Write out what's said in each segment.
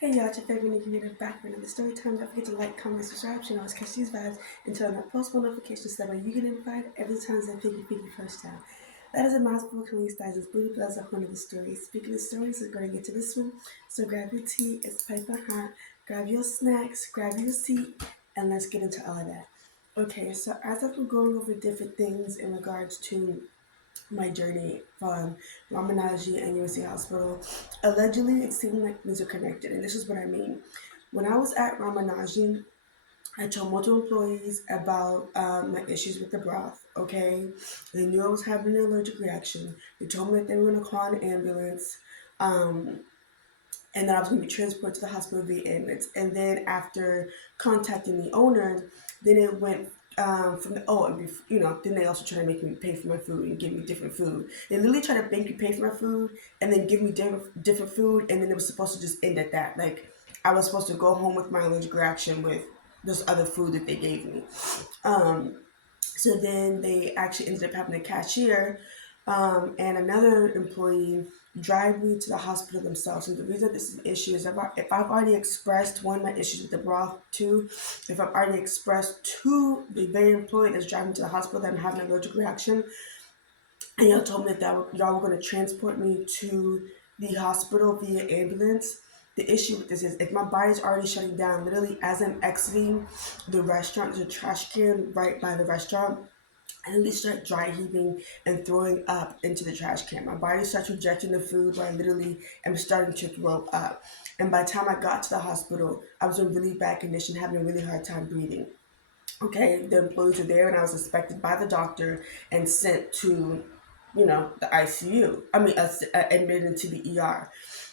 Hey y'all, it's your favorite nigga here back with another story time. Don't forget to like, comment, subscribe, channel, always catch these vibes, and turn on that post notifications so that way you get notified every time I piggy first time. That is a mouthful of Khalees Styles' Booty Plaza one of the stories. Speaking of stories, we're going to get to this one. So grab your tea, it's piping hot, grab your snacks, grab your seat, and let's get into all of that. Okay, so as I've been going over different things in regards to my journey from Ramen Nagi and USC Hospital. Allegedly, it seemed like things are connected, and this is what I mean. When I was at Ramen Nagi, I told multiple employees about my issues with the broth. Okay, they knew I was having an allergic reaction. They told me that they were going to call an ambulance. Um, and then I was going to be transported to the hospital via ambulance. And then after contacting the owner, then it went from the then they also try to make me pay for my food and give me different food. They literally try to make me pay for my food and then give me different food, and then it was supposed to just end at that. Like I was supposed to go home with my allergic reaction with this other food that they gave me. Um, so then they actually ended up having a cashier and another employee drive me to the hospital themselves. And the reason this is an issue is if I've already expressed one of my issues with the broth, two, if I've already expressed to the very employee that's driving me to the hospital that I'm having an allergic reaction, and y'all told me y'all were going to transport me to the hospital via ambulance. The issue with this is if my body's already shutting down, literally as I'm exiting the restaurant, there's a trash can right by the restaurant. I literally start dry heaving and throwing up into the trash can. My body starts rejecting the food where I literally am starting to throw up. And by the time I got to the hospital, I was in really bad condition, having a really hard time breathing. Okay, the employees were there and I was inspected by the doctor and sent to, the ICU. Admitted into the ER.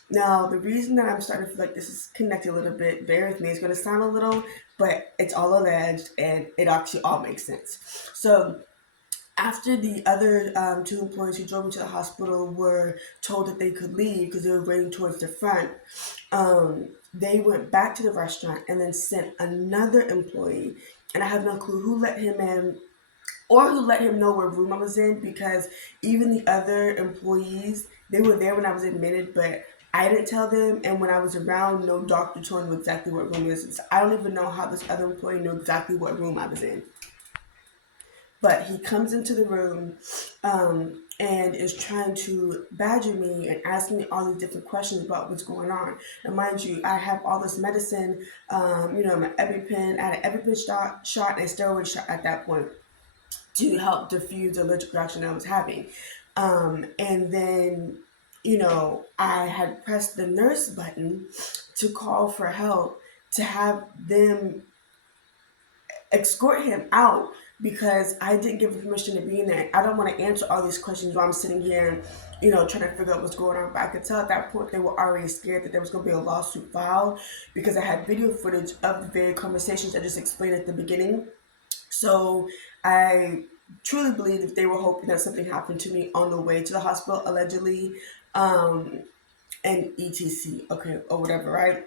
Now, the reason that I'm starting to feel like this is connected a little bit, bear with me, it's going to sound a little, but it's all alleged and it actually all makes sense. So, after the other two employees who drove me to the hospital were told that they could leave because they were waiting towards the front, they went back to the restaurant and then sent another employee. And I have no clue who let him in or who let him know what room I was in, because even the other employees, they were there when I was admitted, but I didn't tell them. And when I was around, no doctor told me exactly what room it is. So I don't even know how this other employee knew exactly what room I was in. But he comes into the room and is trying to badger me and ask me all these different questions about what's going on. And mind you, I have all this medicine, my EpiPen, I had an EpiPen shot and a steroid shot at that point to help diffuse the allergic reaction I was having. And then, I had pressed the nurse button to call for help to have them escort him out because I didn't give him permission to be in there. I don't want to answer all these questions while I'm sitting here, trying to figure out what's going on. But I could tell at that point they were already scared that there was going to be a lawsuit filed because I had video footage of the very conversations I just explained at the beginning. So I truly believe that they were hoping that something happened to me on the way to the hospital, allegedly, um, and etc. Okay, or whatever, right?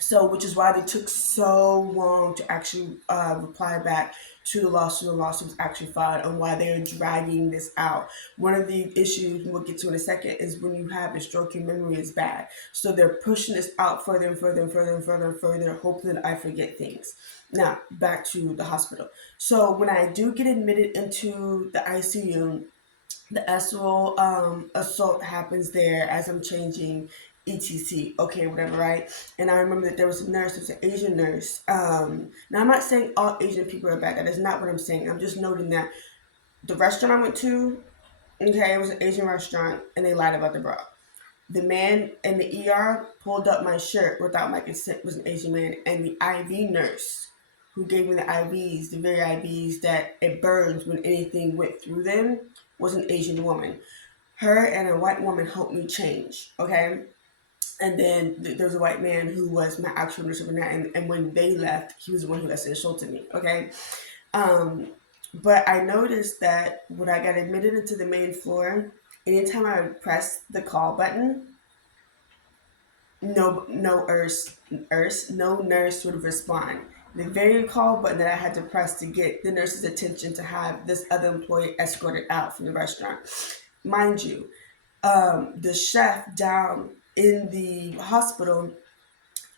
So, which is why they took so long to actually reply back to the lawsuit. The lawsuit was actually filed, and why they're dragging this out. One of the issues we'll get to in a second is when you have a stroke, your memory is bad. So they're pushing this out further and further and further and further and further, hoping that I forget things. Now, back to the hospital. So when I do get admitted into the ICU, the actual assault happens there as I'm changing etc. Okay, whatever, right? And I remember that there was a nurse, it was an Asian nurse. Now I'm not saying all Asian people are bad. That is not what I'm saying. I'm just noting that the restaurant I went to, okay, it was an Asian restaurant, and they lied about the bra. The man in the ER pulled up my shirt without my consent, was an Asian man, and the IV nurse who gave me the IVs, the very IVs that it burns when anything went through them, was an Asian woman. Her and a white woman helped me change, okay? And then there was a white man who was my actual nurse overnight, and when they left, he was the one who assaulted me, okay? Um, but I noticed that when I got admitted into the main floor, anytime I would press the call button, no nurse would respond. The very call button that I had to press to get the nurse's attention to have this other employee escorted out from the restaurant. Mind you, the chef down in the hospital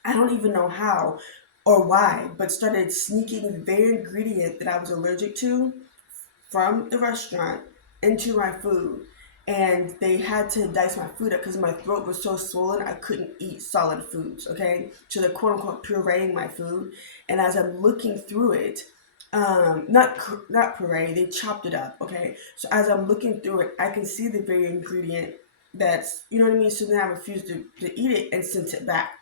I don't even know how or why, but started sneaking the very ingredient that I was allergic to from the restaurant into my food. And they had to dice my food up because my throat was so swollen I couldn't eat solid foods. Okay, so they're quote unquote pureeing my food, and as I'm looking through it, not puree, they chopped it up. Okay, so as I'm looking through it, I can see the very ingredient that's, you know what I mean. So then I refused to eat it and sent it back.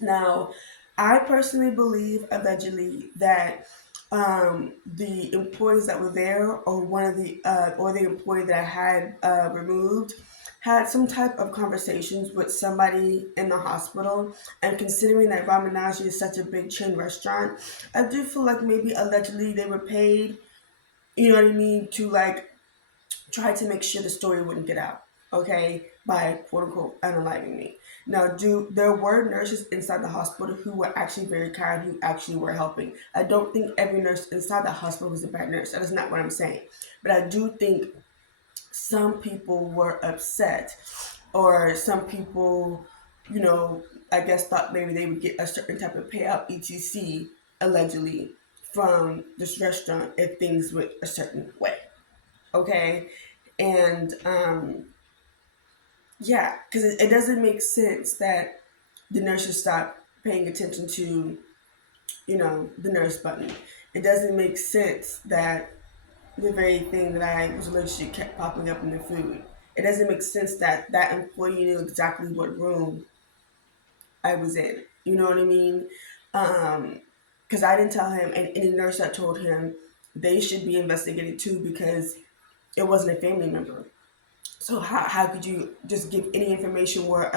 Now, I personally believe allegedly that the employees that were there, or one of the or the employee that I had removed, had some type of conversations with somebody in the hospital. And considering that Ramen Nagi is such a big chain restaurant, I do feel like maybe allegedly they were paid, you know what I mean, to like tried to make sure the story wouldn't get out, okay, by quote unquote unaliving me. Now, do there were nurses inside the hospital who were actually very kind, who actually were helping. I don't think every nurse inside the hospital was a bad nurse. That is not what I'm saying. But I do think some people were upset, or some people, you know, I guess thought maybe they would get a certain type of payout, etc., allegedly, from this restaurant if things went a certain way. Okay, and yeah, because it doesn't make sense that the nurses stop paying attention to, you know, the nurse button. It doesn't make sense that the very thing that I was allergic to kept popping up in the food. It doesn't make sense that that employee knew exactly what room I was in. You know what I mean? Because I didn't tell him, and any nurse that told him, they should be investigated too because it wasn't a family member. So how could you just give any information where